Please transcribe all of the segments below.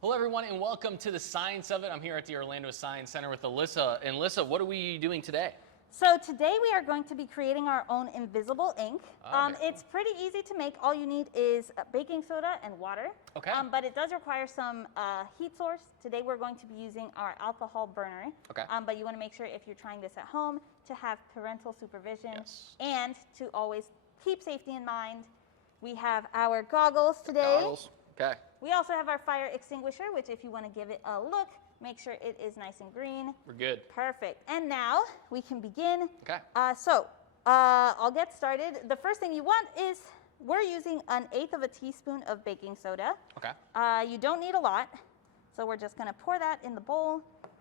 Hello, everyone, and welcome to the Science of It. I'm here at the Orlando Science Center with Alyssa. And Alyssa, what are we doing today? So today we are going to be creating our own invisible ink. Okay. It's pretty easy to make. All you need is baking soda and water. Okay. But it does require some heat source. Today we're going to be using our alcohol burner. Okay. But you want to make sure if you're trying this at home to have parental supervision and to always keep safety in mind. We have our goggles today. Goggles. Okay. We also have our fire extinguisher, which if you want to give it a look, make sure it is nice and green. We're good. Perfect. And now we can begin. Okay. I'll get started. The first thing you want is we're using 1/8 of a teaspoon of baking soda. Okay. You don't need a lot, so we're just going to pour that in the bowl.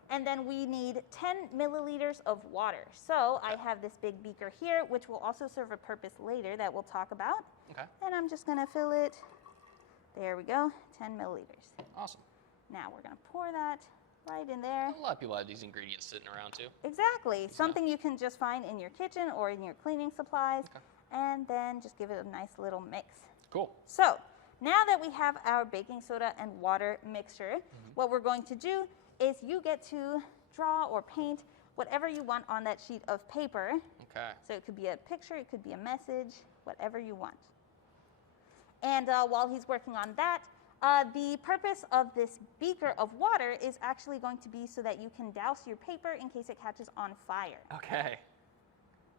And then we need 10 milliliters of water. So I have this big beaker here, which will also serve a purpose later that we'll talk about. Okay. And I'm just going to fill it. There we go, 10 milliliters. Awesome. Now we're going to pour that right in there. A lot of people have these ingredients sitting around too. Exactly. Something you can just find in your kitchen or in your cleaning supplies. Okay. And then just give it a nice little mix. Cool. So now that we have our baking soda and water mixture, what we're going to do is you get to draw or paint whatever you want on that sheet of paper. Okay. So it could be a picture, it could be a message, whatever you want. And while he's working on that, the purpose of this beaker of water is actually going to be so that you can douse your paper in case it catches on fire. Okay.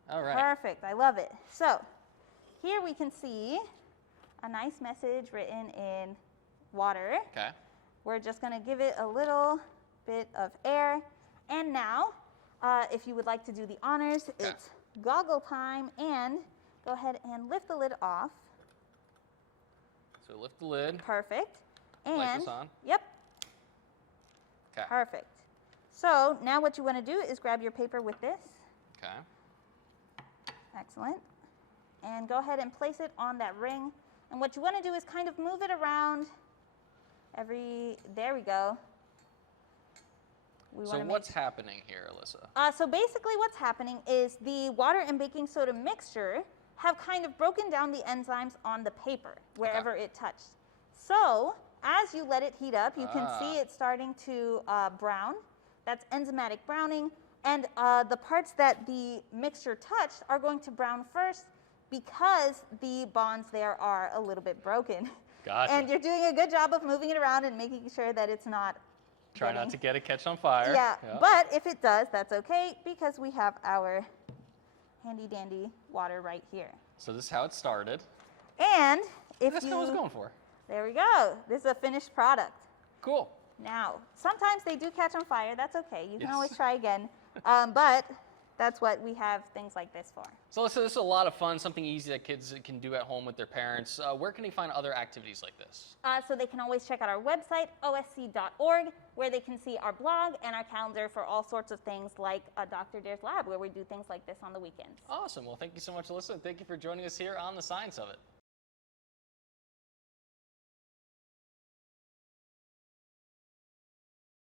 All right. Perfect. I love it. So here we can see a nice message written in water. Okay. We're just going to give it a little bit of air. And now, if you would like to do the honors, it's goggle time. And go ahead and lift the lid off. So lift the lid. Perfect. And Light this on. Yep. Okay. Perfect. So now what you want to do is grab your paper with this. Okay. Excellent. And go ahead and place it on that ring. And what you want to do is kind of move it around there we go. So what's happening here, Alyssa? So basically what's happening is the water and baking soda mixture have kind of broken down the enzymes on the paper wherever it touched. So as you let it heat up, you can see it starting to brown. That's enzymatic browning. And the parts that the mixture touched are going to brown first because the bonds there are a little bit broken. Gotcha. And you're doing a good job of moving it around and making sure that it's not Try not to get it catch on fire. Yeah, Yep. but if it does, that's okay because we have our handy dandy water right here. So this is how it started. And if That's what I was going for. There we go. This is a finished product. Cool. Now, sometimes they do catch on fire. That's okay. You can Yes. always try again. But that's what we have things like this for. So this is a lot of fun, something easy that kids can do at home with their parents. Where can they find other activities like this? So they can always check out our website, osc.org, where they can see our blog and our calendar for all sorts of things like Dr. Dare's Lab, where we do things like this on the weekends. Awesome. Well, thank you so much, Alyssa, and thank you for joining us here on The Science of It.